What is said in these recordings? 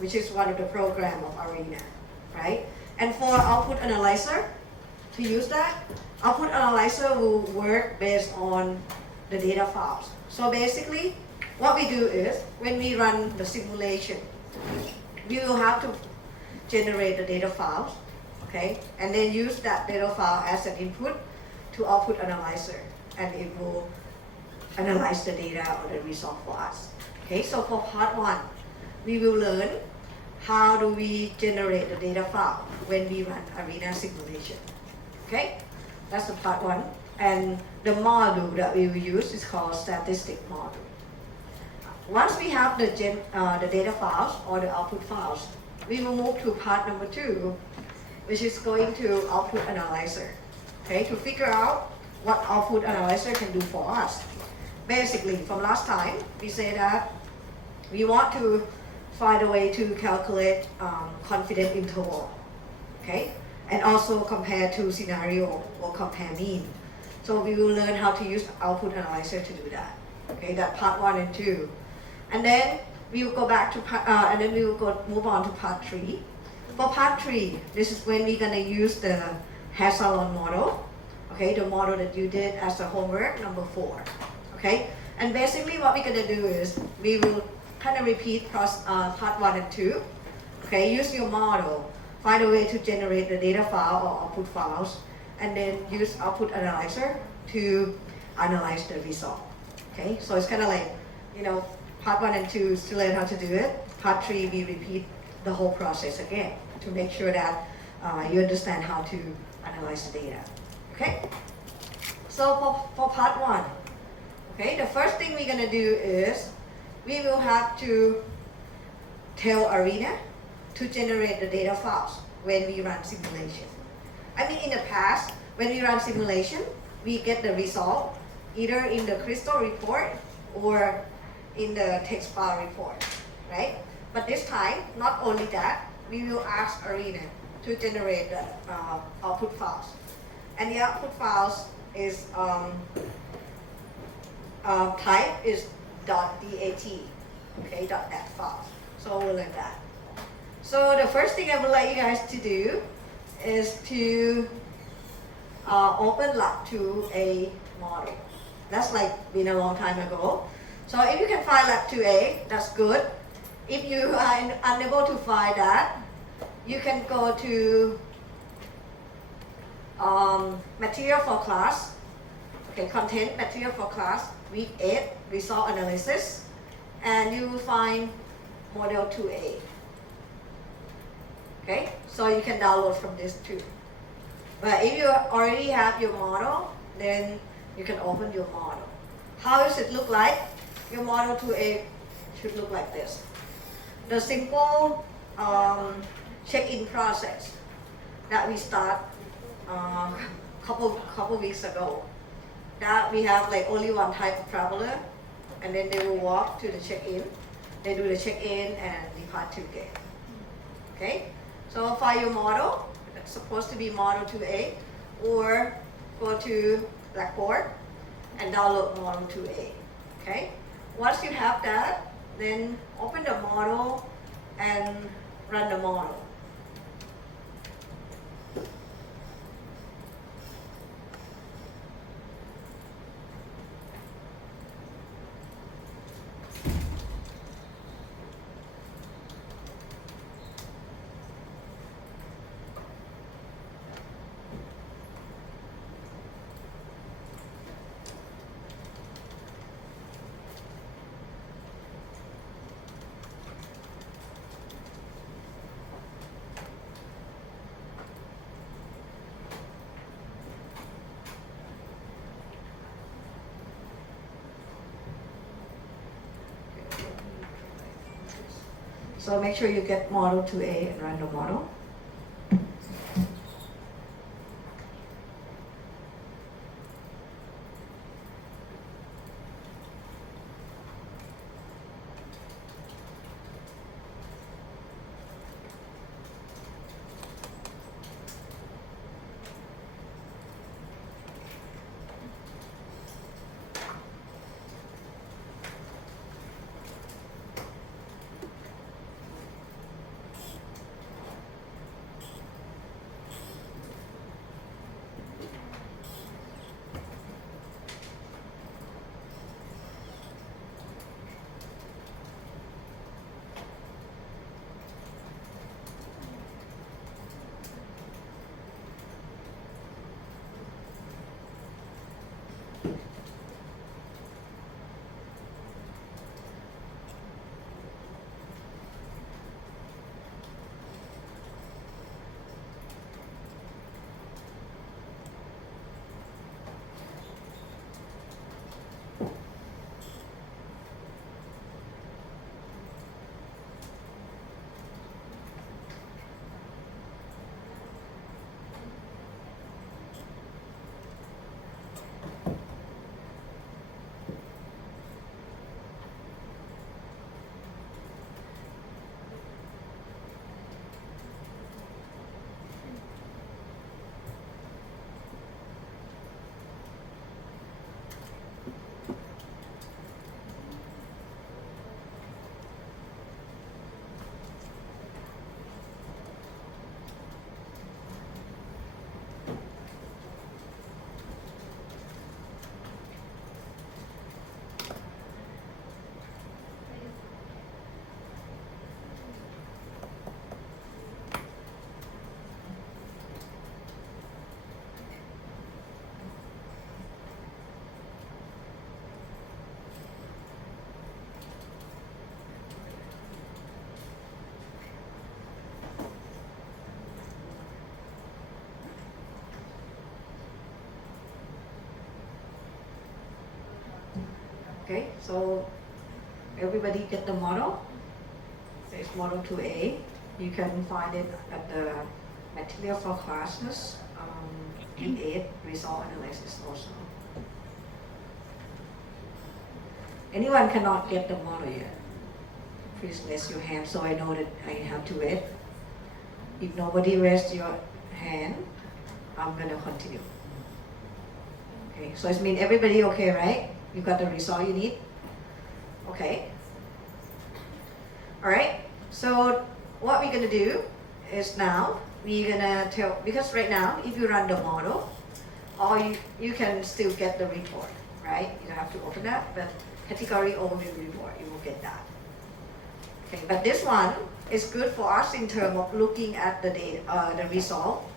which is one of the program of Arena, right? And for output analyzer, to use that, output analyzer will work based on the data files. So basically, what we do is, when we run the simulation, we will have to generate the data files, okay? And then use that data file as an input to output analyzer, and it will analyze the data or the result for us. Okay, so for part one, we will learn how do we generate the data file when we run Arena simulation. Okay, that's the part one. And the module that we will use is called statistic module. Once we have the data files or the output files, we will move to part number two, which is going to output analyzer. Okay, to figure out what output analyzer can do for us. Basically, from last time, we said that we want to find a way to calculate confidence interval, okay? And also compare two scenario or compare mean. So we will learn how to use output analyzer to do that. Okay, that part one and two. And then we will go back to and then we will move on to part three. For part three, this is when we're gonna use the hair salon model. Okay, the model that you did as a homework, number 4. Okay, and basically what we're gonna do is we will kind of repeat part 1 and 2. Okay, use your model, find a way to generate the data file or output files, and then use output analyzer to analyze the result. Okay, so it's kind of like, you know, part 1 and 2 is to learn how to do it. Part 3, we repeat the whole process again to make sure that you understand how to analyze the data. Okay, so for part 1, okay, the first thing we're gonna do is we will have to tell Arena to generate the data files when we run simulation. I mean, in the past, when we run simulation, we get the result either in the crystal report or in the text file report, right? But this time, not only that, we will ask Arena to generate the output files. And the output files is type is .dat, okay, .dat files. So we'll learn that. So the first thing I would like you guys to do is to open Lab 2A model. That's like been a long time ago. So if you can find Lab 2A, that's good. If you are unable to find that, you can go to material for class, okay, content material for class, week 8, result analysis, and you will find model 2A. Okay, so you can download from this too. But if you already have your model, then you can open your model. How does it look like? Your model 2A should look like this. The simple check-in process that we start couple weeks ago. That we have like only one type of traveler, and then they will walk to the check-in. They do the check-in and depart to gate. Okay, so find your model. It's supposed to be model 2A, or go to Blackboard and download model 2A. Okay, once you have that, then open the model and run the model. So make sure you get model 2A and run the model. Okay, so everybody get the model. It's model 2A. You can find it at the material for classes, D8 result analysis also. Anyone cannot get the model yet? Please raise your hand so I know that I have to wait. If nobody raises your hand, I'm gonna continue. Okay, so it means everybody okay, right? You got the result you need? Okay. Alright, so what we're gonna do is now we're gonna tell, because right now if you run the model, or you can still get the report, right? You don't have to open that, but category overview report, you will get that. Okay, but this one is good for us in terms of looking at the data, the result.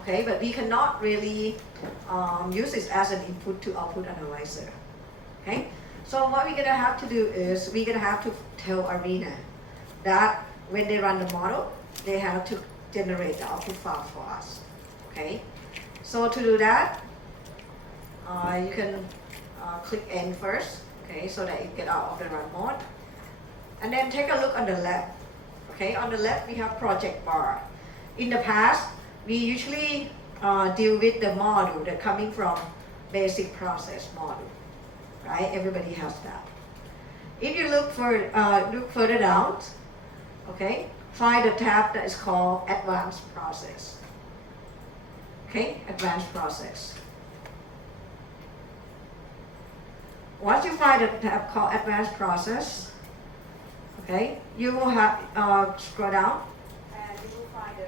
Okay, but we cannot really use this as an input to output analyzer. Okay, so what we're gonna have to do is we're gonna have to tell Arena that when they run the model, they have to generate the output file for us. Okay, so to do that, you can click N first. Okay, so that you get out of the run mode. And then take a look on the left. Okay, on the left we have project bar. In the past, we usually deal with the module that coming from basic process module. Right, everybody has that. If you look further down, okay, find the tab that is called Advanced Process. Okay, Advanced Process. Once you find the tab called Advanced Process, okay, you will have scroll down and you will find the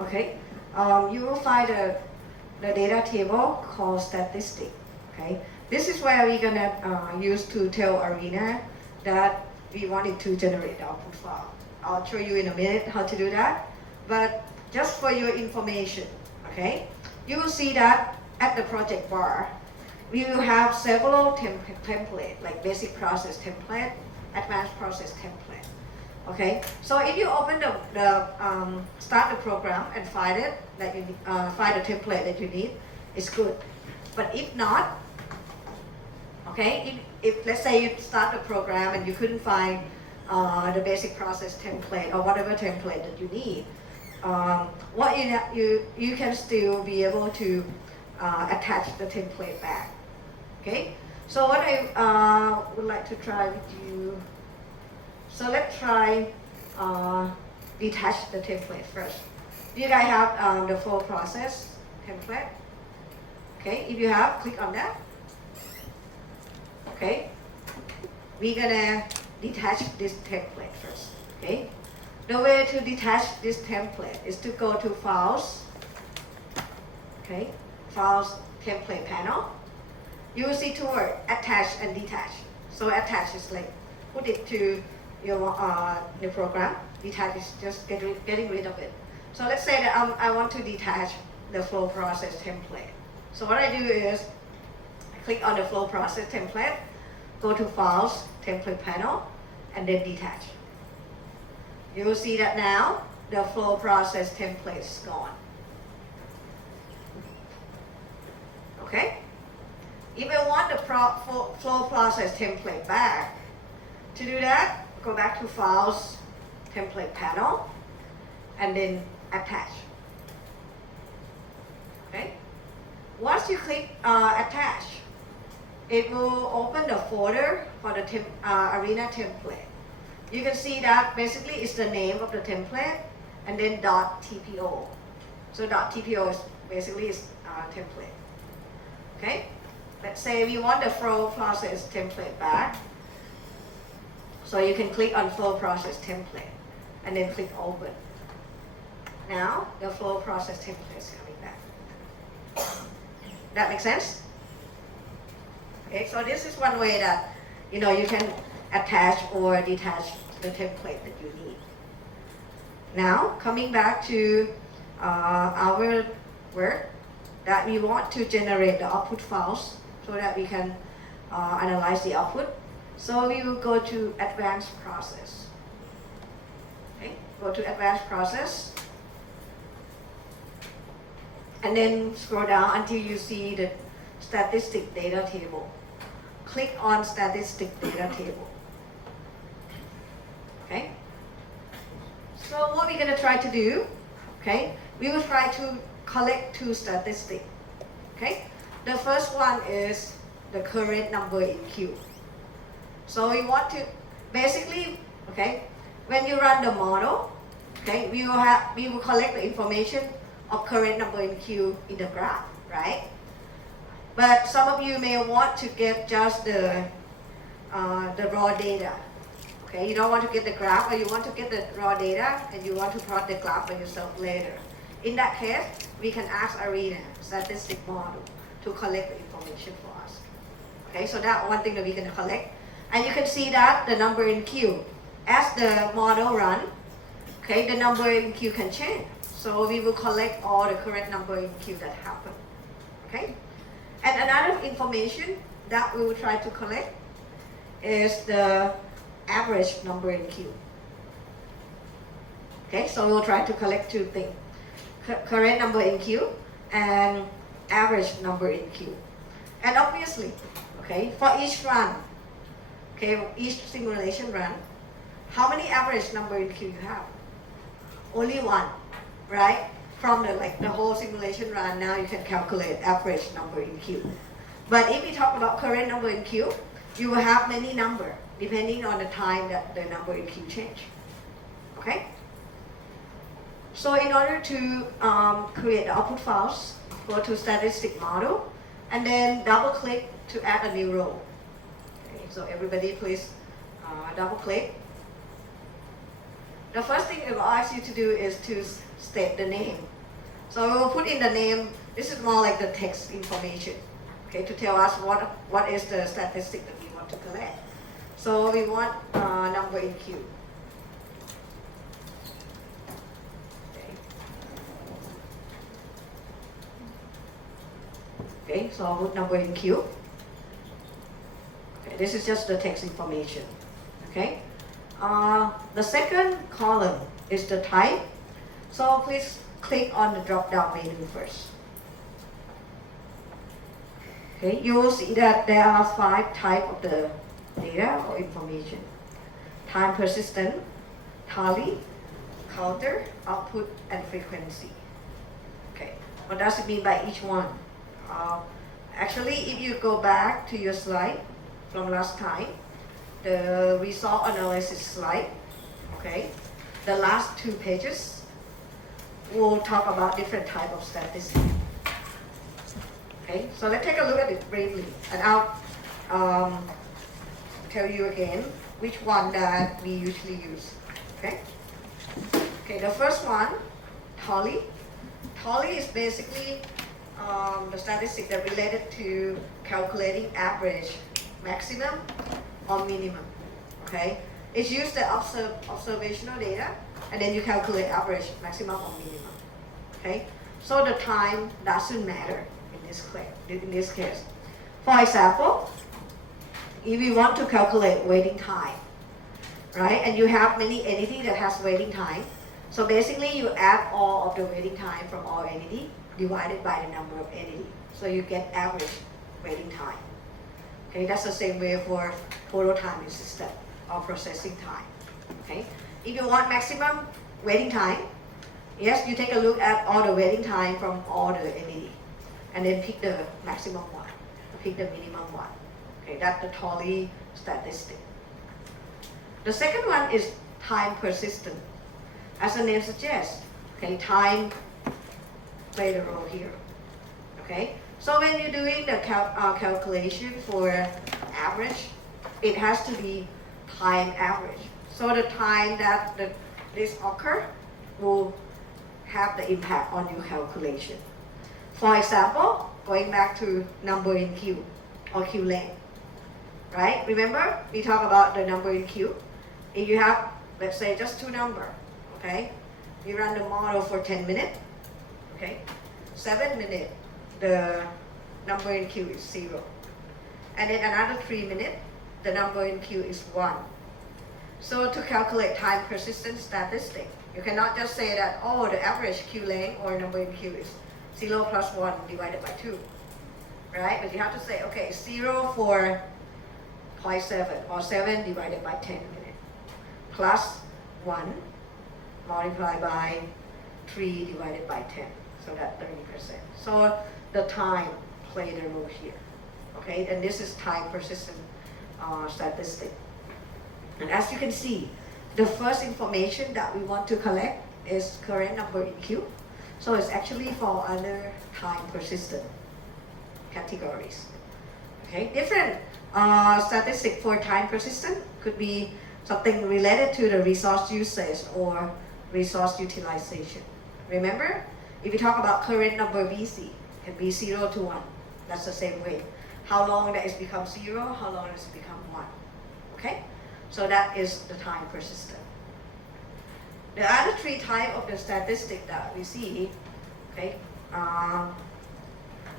okay, you will find the data table called statistic. Okay, this is where we're gonna use to tell Arena that we wanted to generate the output file. I'll show you in a minute how to do that, but just for your information, okay, you will see that at the project bar, we will have several templates like basic process template, advanced process template. Okay, so if you open start the program and find it, that you find the template that you need, it's good. But if not, okay, if let's say you start the program and you couldn't find the basic process template or whatever template that you need, what you can still be able to attach the template back. Okay, so what I would like to try with you. So let's try detach the template first. Do you guys have the flow process template? Okay, if you have, click on that. Okay, we're gonna detach this template first. Okay, the way to detach this template is to go to Files. Okay, Files Template panel. You will see two words, attach and detach. So attach is like put it to your the program. Detach is just getting rid of it. So let's say that I want to detach the flow process template. So what I do is I click on the flow process template, go to Files, Template panel, and then detach. You will see that now the flow process template is gone. Okay? If I want the flow process template back, to do that, go back to Files, Template panel, and then Attach. Okay? Once you click Attach, it will open the folder for the Arena template. You can see that basically it's the name of the template and then .tpo. So .tpo is basically template. Okay? Let's say we want the flow process template back. So you can click on flow process template and then click open. Now the flow process template is coming back. That makes sense? Okay, so this is one way that you can attach or detach the template that you need. Now, coming back to our work, that we want to generate the output files so that we can analyze the output. So we will go to advanced process. Okay, go to advanced process. And then scroll down until you see the statistic data table. Click on statistic data table. Okay. So what we're going to try to do, okay, we will try to collect two statistics. Okay. The first one is the current number in queue. So we want to basically, okay, when you run the model, okay, we will collect the information of current number in queue in the graph, right? But some of you may want to get just the raw data. Okay, you don't want to get the graph, or you want to get the raw data and you want to plot the graph by yourself later. In that case, we can ask Arena statistic model to collect the information for us. Okay, so that's one thing that we can collect. And you can see that the number in queue, as the model run, okay, the number in queue can change. So we will collect all the correct number in queue that happen. Okay? And another information that we will try to collect is the average number in queue. Okay, so we'll try to collect two things. Current number in queue and average number in queue. And obviously, okay, for each run, okay, each simulation run, how many average number in queue you have? Only one, right? From the whole simulation run, now you can calculate average number in queue. But if we talk about current number in queue, you will have many number depending on the time that the number in queue change. Okay? So in order to create the output files, go to statistic model, and then double click to add a new row. Okay, so everybody please double click. The first thing it will ask you to do is to state the name. So we will put in the name. This is more like the text information, okay, to tell us what is the statistic that we want to collect. So we want number in queue. Okay, so I'll put number in queue. Okay, this is just the text information. Okay. The second column is the type. So please click on the drop-down menu first. Okay, you will see that there are 5 types of the data or information. Time persistent, tally, counter, output, and frequency. Okay, what does it mean by each one? Actually, if you go back to your slide from last time, the result analysis slide, okay, the last 2 pages will talk about different type of statistics. Okay, so let's take a look at it briefly, and I'll tell you again which one that we usually use. Okay. Okay, the first one, tally. Tally is basically the statistic that related to calculating average, maximum, or minimum. Okay, it's used the observational data, and then you calculate average, maximum, or minimum. Okay, so the time doesn't matter in this case. For example, if you want to calculate waiting time, right, and you have many entities that has waiting time, so basically you add all of the waiting time from all entity divided by the number of entity, so you get average waiting time. Okay, that's the same way for total time in system or processing time. Okay, if you want maximum waiting time, yes, you take a look at all the waiting time from all the entity, and then pick the maximum one, pick the minimum one. Okay, that's the tally statistic. The second one is time persistent. As the name suggests, okay, time plays a role here. Okay, so when you're doing the calculation for average, it has to be time average. So the time that this occur will have the impact on your calculation. For example, going back to number in queue or queue length. right? Remember, we talk about the number in queue. If you have, let's say, just two number, okay? You run the model for 10 minutes, okay? 7 minutes, the number in queue is 0. And then another 3 minutes, the number in queue is 1. So to calculate time persistence statistic, you cannot just say that, oh, the average queue length or number in queue is 0 plus 1 divided by 2, right? But you have to say, okay, 0 for 0.7 or 7 divided by 10 minutes plus 1 multiplied by 3 divided by 10, so that's 30%. So the time played a role here, okay? And this is time persistence statistic. And as you can see, the first information that we want to collect is current number in queue. So it's actually for other time persistent categories. Okay, different statistic for time persistent could be something related to the resource usage or resource utilization. Remember, if you talk about current number VC, it can be 0 to 1. That's the same way. How long that it's become 0, how long it's become 1. Okay? So that is the time persistent. The other three types of the statistic that we see, okay,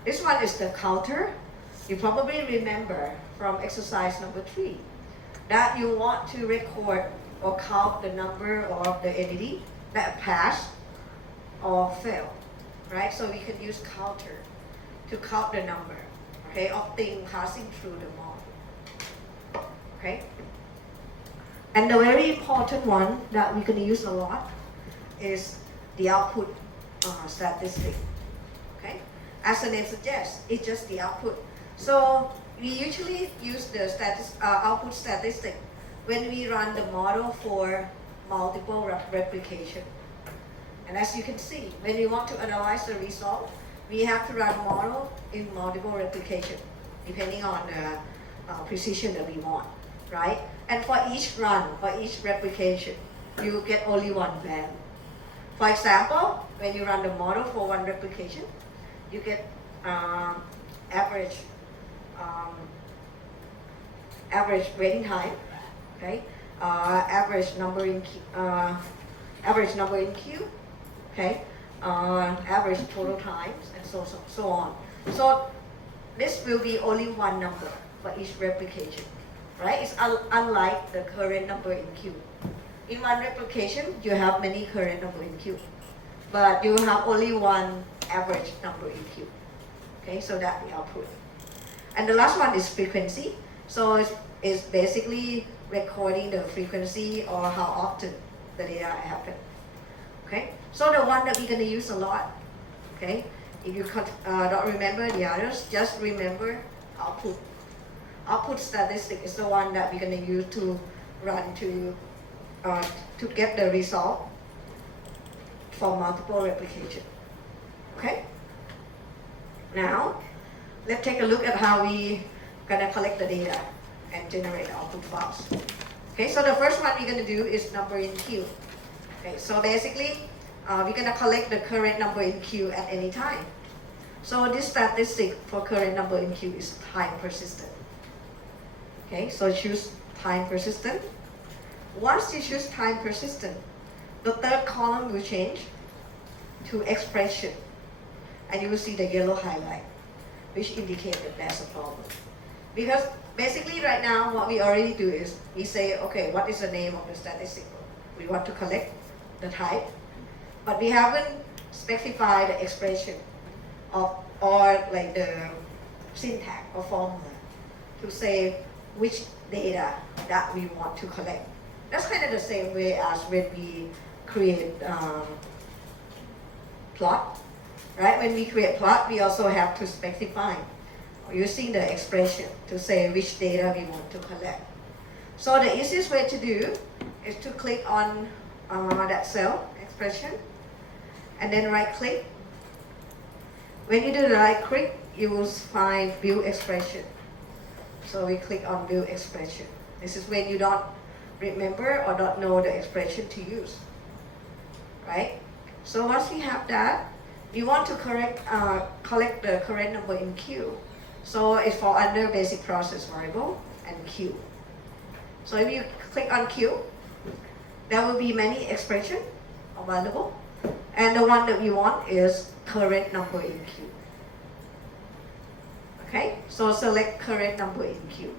this one is the counter. You probably remember from exercise number 3 that you want to record or count the number of the entity that passed or failed, right? So we can use counter to count the number, okay, of things passing through the model, okay? And the very important one that we're going to use a lot is the output statistic, okay? As the name suggests, it's just the output. So we usually use the output statistic when we run the model for multiple replication. And as you can see, when we want to analyze the result, we have to run model in multiple replication, depending on the precision that we want, right? And for each run, for each replication, you get only one value. For example, when you run the model for one replication, you get average waiting time, okay? Average number in queue, okay? Average total times, and so on. So this will be only one number for each replication, right? It's unlike the current number in queue. In one replication, you have many current number in queue, but you have only one average number in queue. Okay, so that's the output. And the last one is frequency. So it's basically recording the frequency or how often the data happen. Okay, so the one that we're going to use a lot. Okay, if you don't remember the others, just remember output. Output statistic is the one that we're going to use to run to get the result for multiple replication. Okay. Now, let's take a look at how we gonna collect the data and generate the output files. Okay, so the first one we're gonna do is number in queue. Okay, so basically, we're gonna collect the current number in queue at any time. So this statistic for current number in queue is time persistent. Okay, so choose time persistent. Once you choose time persistent, the third column will change to expression. And you will see the yellow highlight, which indicates that there's a problem. Because basically right now, what we already do is we say, okay, what is the name of the statistic? We want to collect the type, but we haven't specified the expression of, or like the syntax or formula to say which data that we want to collect. That's kind of the same way as when we create plot. Right? When we create plot, we also have to specify using the expression to say which data we want to collect. So the easiest way to do is to click on that cell expression and then right click. When you do the right click, you will find view expression. So we click on view expression. This is when you don't remember or don't know the expression to use. Right? So once we have that, we want to collect the current number in queue. So it's for under basic process variable, and Q. So if you click on Q, there will be many expressions available. And the one that we want is current number in Q. Okay, so select current number in Q.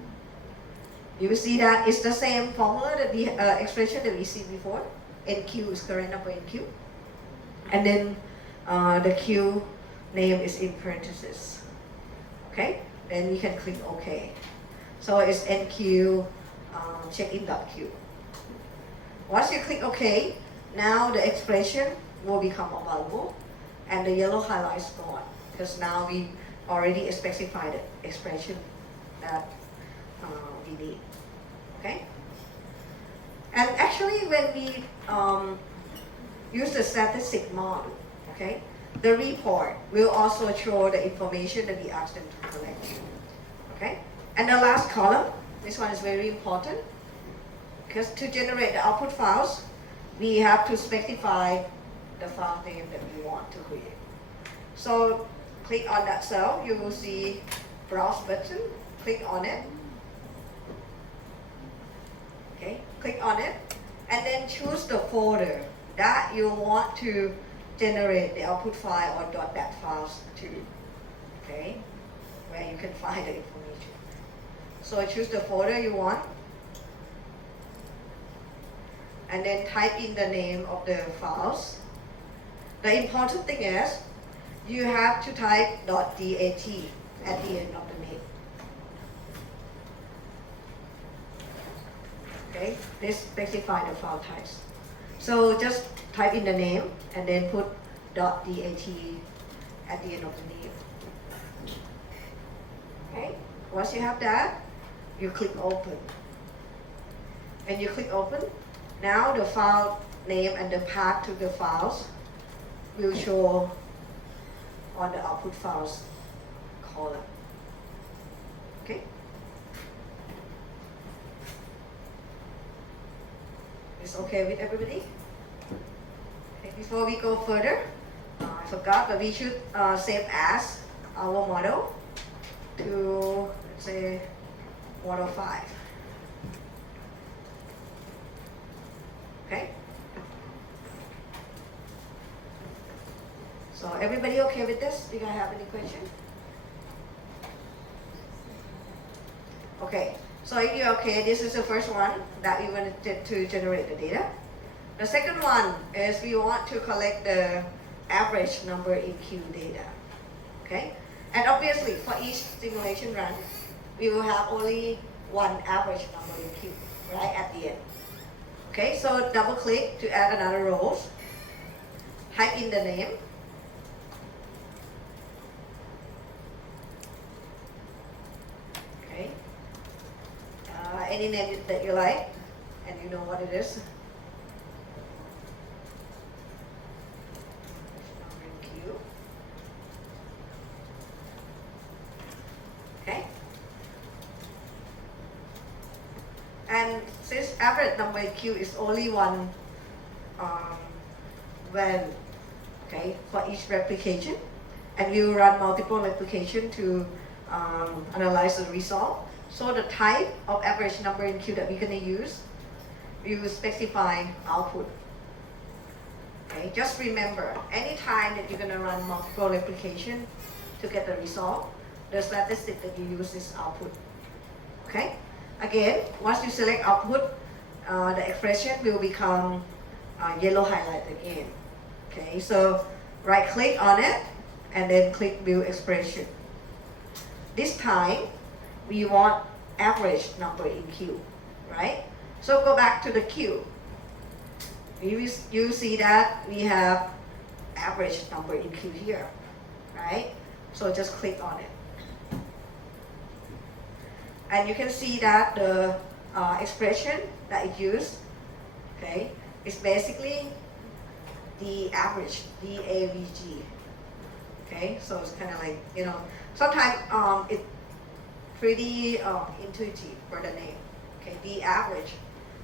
You see that it's the same formula that the expression that we see before. NQ is current number in Q. And then the Q name is in parentheses. Okay, then you can click OK. So it's NQ checkin.Q. Once you click OK, now the expression will become available and the yellow highlight is gone because now we already specified the expression that we need. Okay? And actually when we use the statistic model, okay, the report will also show the information that we asked them to collect. Okay? And the last column, this one is very important because to generate the output files, we have to specify the file name that we want to create. So click on that cell, you will see browse button, click on it. Okay, click on it and then choose the folder that you want to generate the output file or .dat files to. Okay, where you can find the information. So choose the folder you want and then type in the name of the files. The important thing is you have to type .dat at the end of the name. Okay, this specifies the file types. So just type in the name and then put .dat at the end of the name. Okay, once you have that, you click open. And you click open, now the file name and the path to the files will show on the output files column. Okay? Is okay with everybody? Okay, before we go further, I forgot, but we should save as our model to, let's say, model 5. Okay? So everybody okay with this? Do you guys have any questions? Okay, so if you're okay, this is the first one that we wanted to generate the data. The second one is we want to collect the average number in Q data. Okay, and obviously for each simulation run, we will have only one average number in Q, right, at the end. Okay, so double click to add another row. Type in the name. Okay, any name that you like, and you know what it is. Okay. And since average number in Q is only one value, okay, for each replication, and we will run multiple replication to analyze the result. So the type of average number in Q that we're going to use, we will specify output. Okay, just remember, anytime that you're going to run multiple replication to get the result, the statistic that you use is output. Okay? Again, once you select output, the expression will become yellow highlight again. Okay, so right click on it and then click view expression. This time, we want average number in Q, right? So go back to the Q. You see that we have average number in Q here, right? So just click on it. And you can see that the expression that it used, okay, is basically the average, DAVG. Okay, so it's kind of like, you know, sometimes it's pretty intuitive for the name. Okay, the average.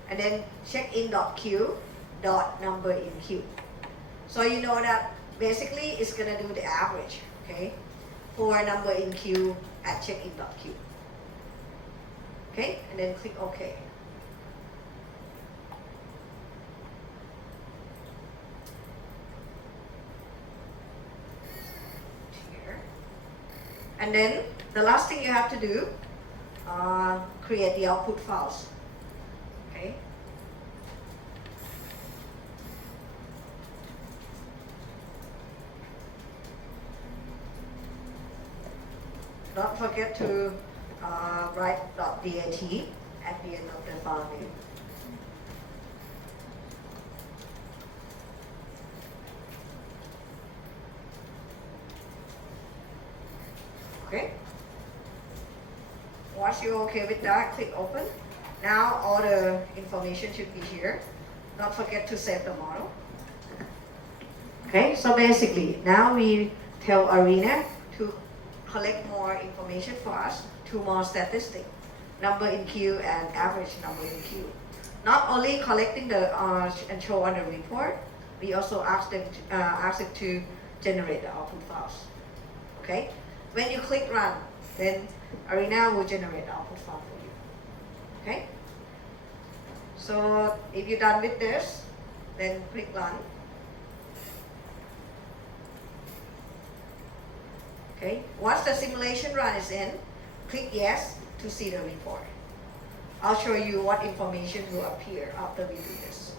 And then checkin.Q dot number in Q. So you know that basically it's gonna do the average, okay, for number in Q at checkin.Q. Okay, and then click OK. Here. And then the last thing you have to do, create the output files. Okay. Don't forget to write .dat at the end of the file name. Okay. Once you're okay with that, click open. Now all the information should be here. Don't forget to save the model. Okay, so basically now we tell Arena to collect more information for us, 2 more statistics, number in queue and average number in queue. Not only collecting the and show on the report, we also ask it to generate the output files. Okay, when you click run, then Arena will generate the output file for you. Okay, so if you're done with this, then click run. Okay, once the simulation run is in, click yes to see the report. I'll show you what information will appear after we do this.